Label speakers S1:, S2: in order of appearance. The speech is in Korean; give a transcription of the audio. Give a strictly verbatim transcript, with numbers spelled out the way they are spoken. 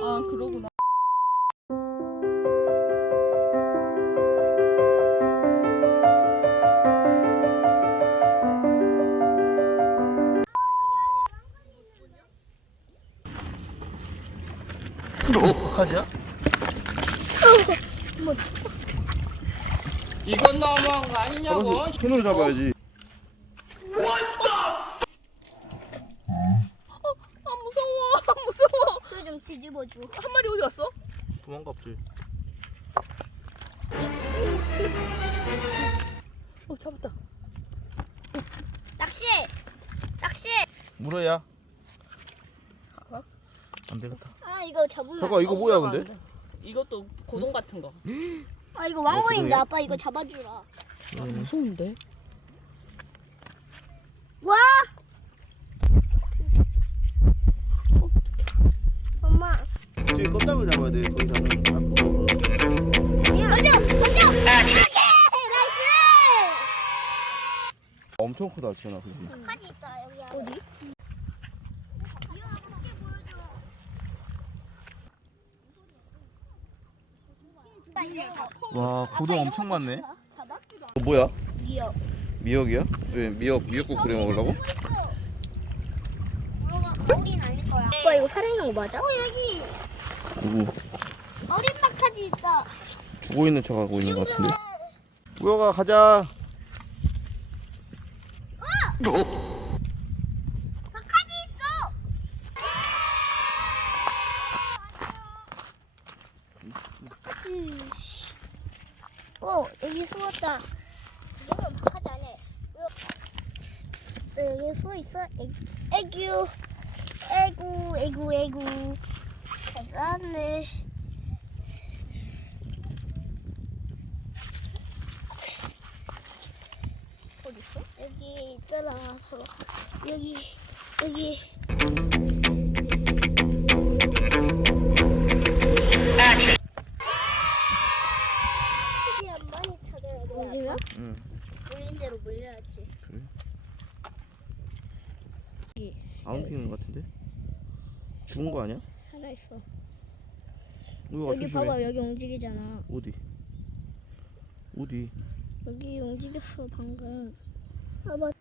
S1: 아 그러구나.
S2: 어떡하지야?
S3: 이건 너무한 거 아니냐고.
S2: 손으로 잡아야지.
S1: 아 무서워. 무서워.
S4: 저 좀 뒤집어줘.
S1: 한 마리 어디 갔어?
S2: 도망갑지.
S1: 어 잡았다.
S4: 낚시! 낚시!
S2: 물어야.
S1: 알았어.
S2: 안 되겠다.
S4: 아 이거 잡으면
S2: 잠깐 이거
S1: 어,
S2: 뭐야
S1: 물어봐,
S2: 근데?
S1: 안 돼. 이것도 고동 같은 거.
S4: 아 이거 왕어인데
S2: 고등어야?
S4: 아빠 이거 잡아주라.
S1: 아, 무서운데?
S4: 와! 엄마
S2: 뒤에 껍데기를 잡아야 돼. 거기다는 앞으로.
S4: 던져! 던져! 오케이! 나이스!
S2: 엄청 크다 지현아, 그지?
S4: 까지 있다 여기 안에. 어디?
S2: 와 고동 엄청 많네.
S4: 잡아?
S2: 어, 뭐야?
S4: 미역.
S2: 미역이야? 왜 미역 미역국 끓여 먹으려고?
S4: 어린 아닐 거야. 아빠 이거 살아있는 거 맞아? 어 여기
S2: 누구?
S4: 어린 박하지 있다.
S2: 두고 있는 척하고 있는 것 같은데. 우혁아 가자.
S4: 박하지 있어. 박하지. 어 여기 숨었다. 이러면 박하지 안 해. 너 여기 숨어 있어? 애, 애규. 애구 애구 애구. 잘났네. 어디 있어? 여기 있잖아. 바로. 여기 여기. 최대한 많이 찾아야 돼. 여기야?
S2: 응.
S4: 몰린 대로 몰려야지.
S2: 그래? 안 튀는 것 같은데? 죽은 거 아니야?
S4: 하나 있어.
S2: 우혁아
S4: 여기
S2: 조심해.
S4: 봐봐 여기 움직이잖아.
S2: 어디? 어디?
S4: 여기 움직였어 방금. 봐봐